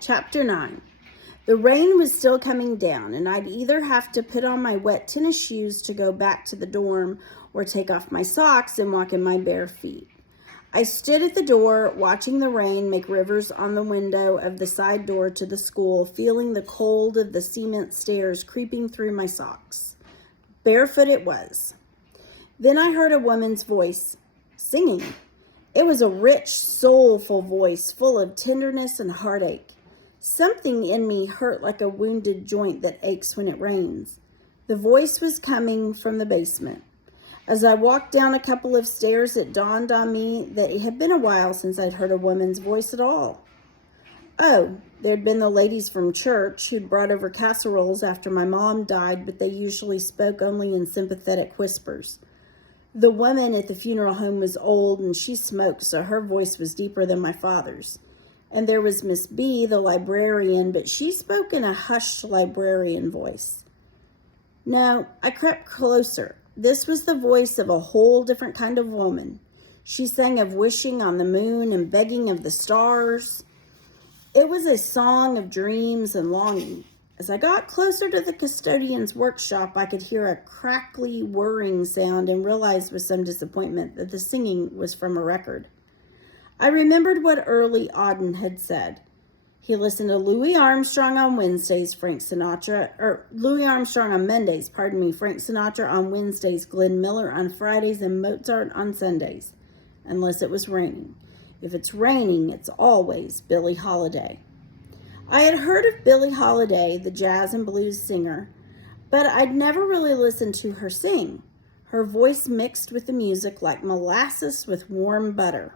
Chapter 9. The rain was still coming down, and I'd either have to put on my wet tennis shoes to go back to the dorm or take off my socks and walk in my bare feet. I stood at the door, watching the rain make rivers on the window of the side door to the school, feeling the cold of the cement stairs creeping through my socks. Barefoot it was. Then I heard a woman's voice, singing. It was a rich, soulful voice, full of tenderness and heartache. Something in me hurt like a wounded joint that aches when it rains. The voice was coming from the basement. As I walked down a couple of stairs, it dawned on me that it had been a while since I'd heard a woman's voice at all. Oh, there'd been the ladies from church who'd brought over casseroles after my mom died, but they usually spoke only in sympathetic whispers. The woman at the funeral home was old and she smoked, so her voice was deeper than my father's. And there was Miss B, the librarian, but she spoke in a hushed librarian voice. No, I crept closer. This was the voice of a whole different kind of woman. She sang of wishing on the moon and begging of the stars. It was a song of dreams and longing. As I got closer to the custodian's workshop, I could hear a crackly, whirring sound and realized with some disappointment that the singing was from a record. I remembered what Early Auden had said. He listened to Louis Armstrong on Mondays, Frank Sinatra on Wednesdays, Glenn Miller on Fridays, and Mozart on Sundays, unless it was raining. If it's raining, it's always Billie Holiday. I had heard of Billie Holiday, the jazz and blues singer, but I'd never really listened to her sing. Her voice mixed with the music like molasses with warm butter.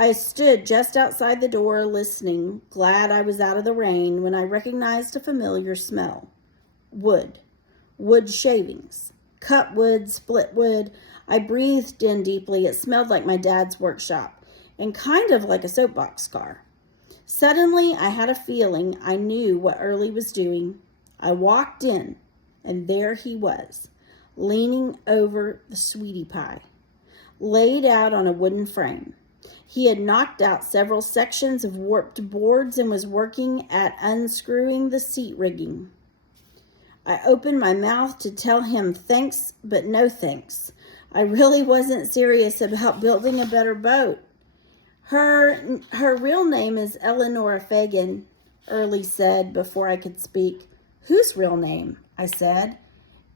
I stood just outside the door listening, glad I was out of the rain, when I recognized a familiar smell. Wood shavings, cut wood, split wood. I breathed in deeply. It smelled like my dad's workshop and kind of like a soapbox car. Suddenly, I had a feeling I knew what Early was doing. I walked in, and there he was, leaning over the sweetie pie, laid out on a wooden frame. He had knocked out several sections of warped boards and was working at unscrewing the seat rigging. I opened my mouth to tell him thanks, but no thanks. I really wasn't serious about building a better boat. Her real name is Eleanor Fagan, Early said before I could speak. Whose real name? I said,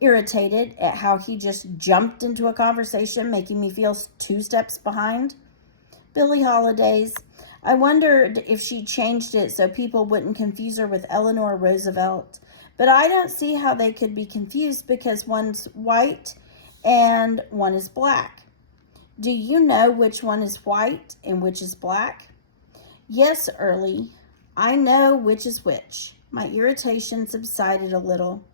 irritated at how he just jumped into a conversation, making me feel 2 steps behind. Billie Holiday's. I wondered if she changed it so people wouldn't confuse her with Eleanor Roosevelt. But I don't see how they could be confused because one's white and one is black. Do you know which one is white and which is black? Yes, Early. I know which is which. My irritation subsided a little.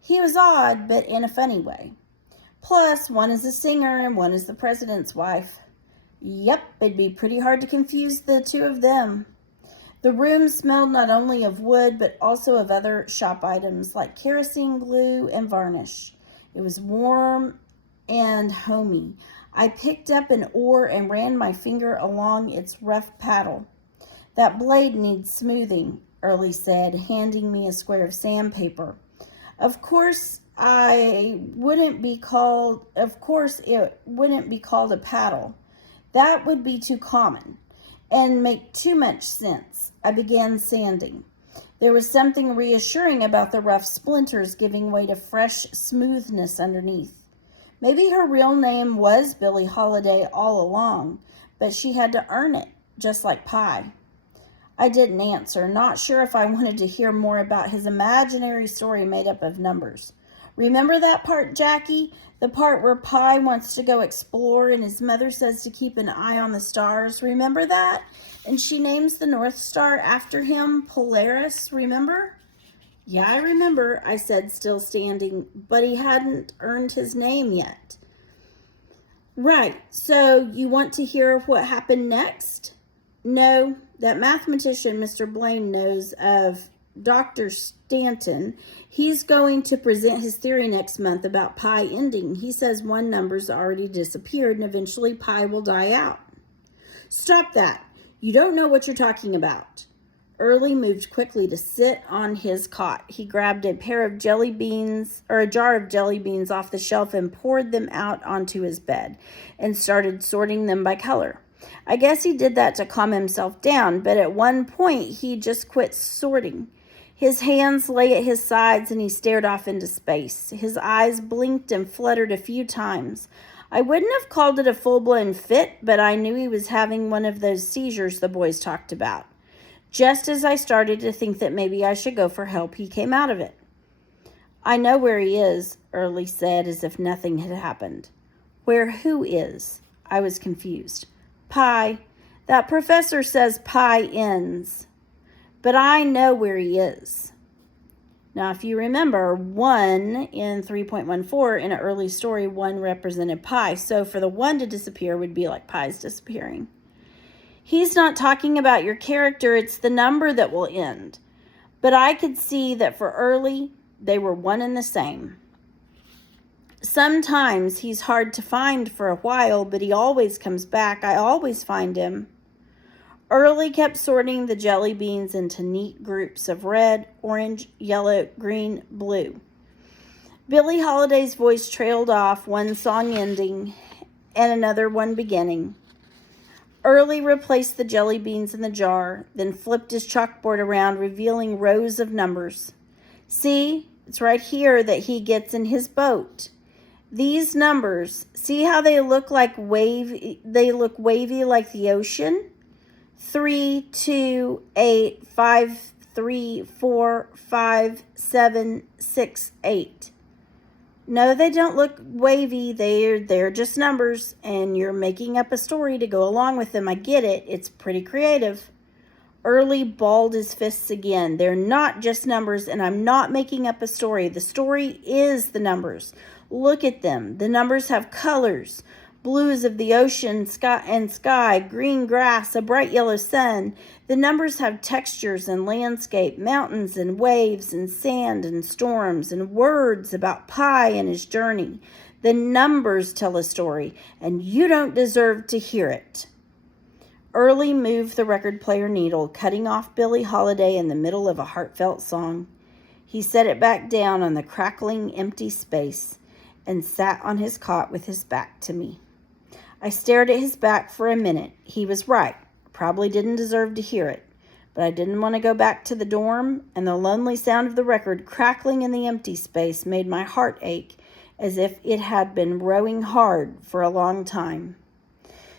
He was odd, but in a funny way. Plus, one is a singer and one is the president's wife. Yep, it'd be pretty hard to confuse the two of them. The room smelled not only of wood, but also of other shop items like kerosene glue and varnish. It was warm and homey. I picked up an oar and ran my finger along its rough paddle. That blade needs smoothing, Early said, handing me a square of sandpaper. Of course, it wouldn't be called a paddle. That would be too common and make too much sense. I began sanding. There was something reassuring about the rough splinters giving way to fresh smoothness underneath. Maybe her real name was Billie Holiday all along, but she had to earn it, just like pie. I didn't answer, not sure if I wanted to hear more about his imaginary story made up of numbers. Remember that part, Jackie? The part where Pie wants to go explore and his mother says to keep an eye on the stars. Remember that? And she names the North Star after him, Polaris, remember? Yeah, I remember, I said, still standing, but he hadn't earned his name yet. Right, so you want to hear what happened next? No, that mathematician Mr. Blaine knows of, Dr. Stanton. He's going to present his theory next month about pi ending. He says one number's already disappeared and eventually pi will die out. Stop that. You don't know what you're talking about. Early moved quickly to sit on his cot. He grabbed a jar of jelly beans off the shelf and poured them out onto his bed and started sorting them by color. I guess he did that to calm himself down, but at one point he just quit sorting. His hands lay at his sides and he stared off into space. His eyes blinked and fluttered a few times. I wouldn't have called it a full-blown fit, but I knew he was having one of those seizures the boys talked about. Just as I started to think that maybe I should go for help, he came out of it. I know where he is, Early said as if nothing had happened. Where who is? I was confused. Pi. That professor says pi ends. But I know where he is. Now, if you remember, 1 in 3.14 in an early story, 1 represented pi. So for the 1 to disappear would be like pi's disappearing. He's not talking about your character, it's the number that will end. But I could see that for Early, they were one and the same. Sometimes he's hard to find for a while, but he always comes back. I always find him. Early kept sorting the jelly beans into neat groups of red, orange, yellow, green, blue. Billie Holiday's voice trailed off, one song ending and another one beginning. Early replaced the jelly beans in the jar, then flipped his chalkboard around, revealing rows of numbers. See, it's right here that he gets in his boat. These numbers, see how they look wavy like the ocean? 3, 2, 8, 5, 3, 4, 5, 7, 6, 8. No, they don't look wavy. They're just numbers, and you're making up a story to go along with them. I get it. It's pretty creative. Early balled his fists again. They're not just numbers, and I'm not making up a story. The story is the numbers. Look at them. The numbers have colors. Blues of the ocean, sky, green grass, a bright yellow sun. The numbers have textures and landscape, mountains and waves and sand and storms and words about Pi and his journey. The numbers tell a story, and you don't deserve to hear it. Early moved the record player needle, cutting off Billie Holiday in the middle of a heartfelt song. He set it back down on the crackling, empty space and sat on his cot with his back to me. I stared at his back for a minute. He was right. Probably didn't deserve to hear it. But I didn't want to go back to the dorm, and the lonely sound of the record crackling in the empty space made my heart ache as if it had been rowing hard for a long time.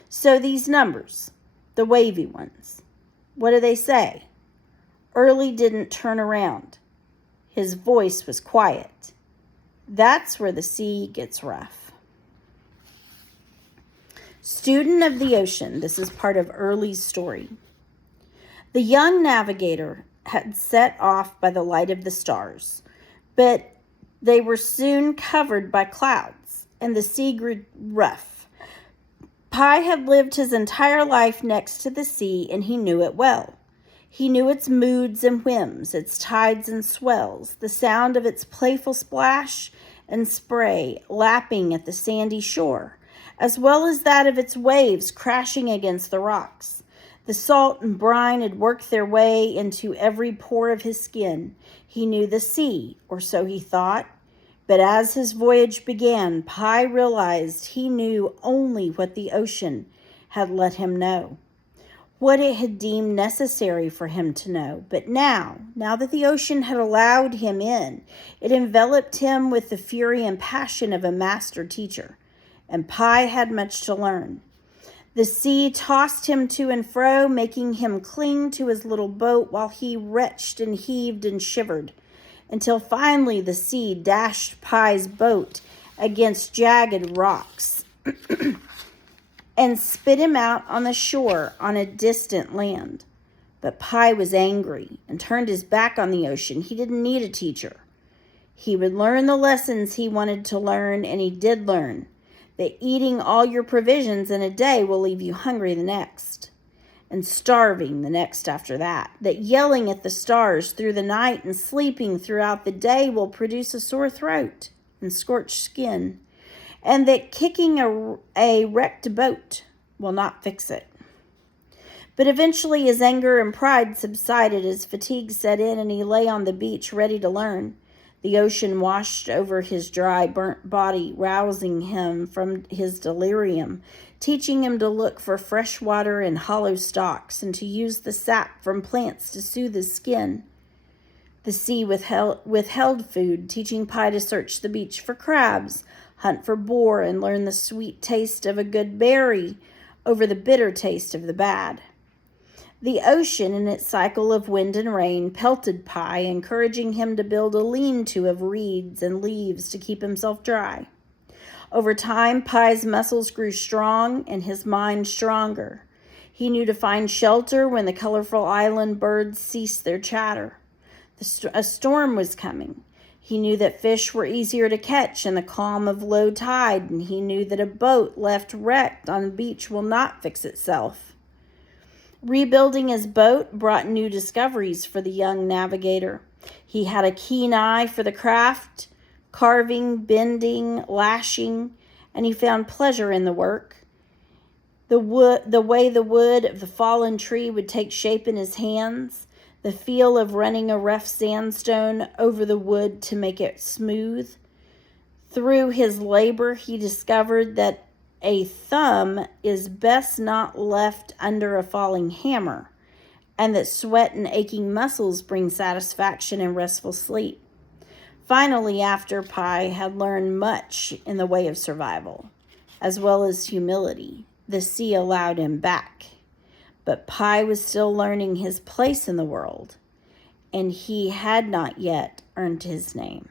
So these numbers, the wavy ones, what do they say? Early didn't turn around. His voice was quiet. That's where the sea gets rough. Student of the ocean. This is part of Early's story. The young navigator had set off by the light of the stars, but they were soon covered by clouds, and the sea grew rough. Pi had lived his entire life next to the sea, and he knew it well. He knew its moods and whims, its tides and swells, the sound of its playful splash and spray lapping at the sandy shore, as well as that of its waves crashing against the rocks. The salt and brine had worked their way into every pore of his skin. He knew the sea, or so he thought. But as his voyage began, Pi realized he knew only what the ocean had let him know, what it had deemed necessary for him to know. But now that the ocean had allowed him in, it enveloped him with the fury and passion of a master teacher. And Pi had much to learn. The sea tossed him to and fro, making him cling to his little boat while he retched and heaved and shivered, until finally the sea dashed Pi's boat against jagged rocks and spit him out on the shore on a distant land. But Pi was angry and turned his back on the ocean. He didn't need a teacher. He would learn the lessons he wanted to learn, and he did learn that eating all your provisions in a day will leave you hungry the next, and starving the next after that. That yelling at the stars through the night and sleeping throughout the day will produce a sore throat and scorched skin, and that kicking a wrecked boat will not fix it. But eventually his anger and pride subsided as fatigue set in and he lay on the beach ready to learn. The ocean washed over his dry, burnt body, rousing him from his delirium, teaching him to look for fresh water in hollow stalks and to use the sap from plants to soothe his skin. The sea withheld food, teaching Pi to search the beach for crabs, hunt for boar, and learn the sweet taste of a good berry over the bitter taste of the bad. The ocean, in its cycle of wind and rain, pelted Pi, encouraging him to build a lean-to of reeds and leaves to keep himself dry. Over time, Pi's muscles grew strong and his mind stronger. He knew to find shelter when the colorful island birds ceased their chatter. A storm was coming. He knew that fish were easier to catch in the calm of low tide, and he knew that a boat left wrecked on the beach will not fix itself. Rebuilding his boat brought new discoveries for the young navigator. He had a keen eye for the craft, carving, bending, lashing, and he found pleasure in the work. The way the wood of the fallen tree would take shape in his hands, the feel of running a rough sandstone over the wood to make it smooth. Through his labor, he discovered that a thumb is best not left under a falling hammer, and that sweat and aching muscles bring satisfaction and restful sleep. Finally, after Pi had learned much in the way of survival, as well as humility, the sea allowed him back. But Pi was still learning his place in the world, and he had not yet earned his name.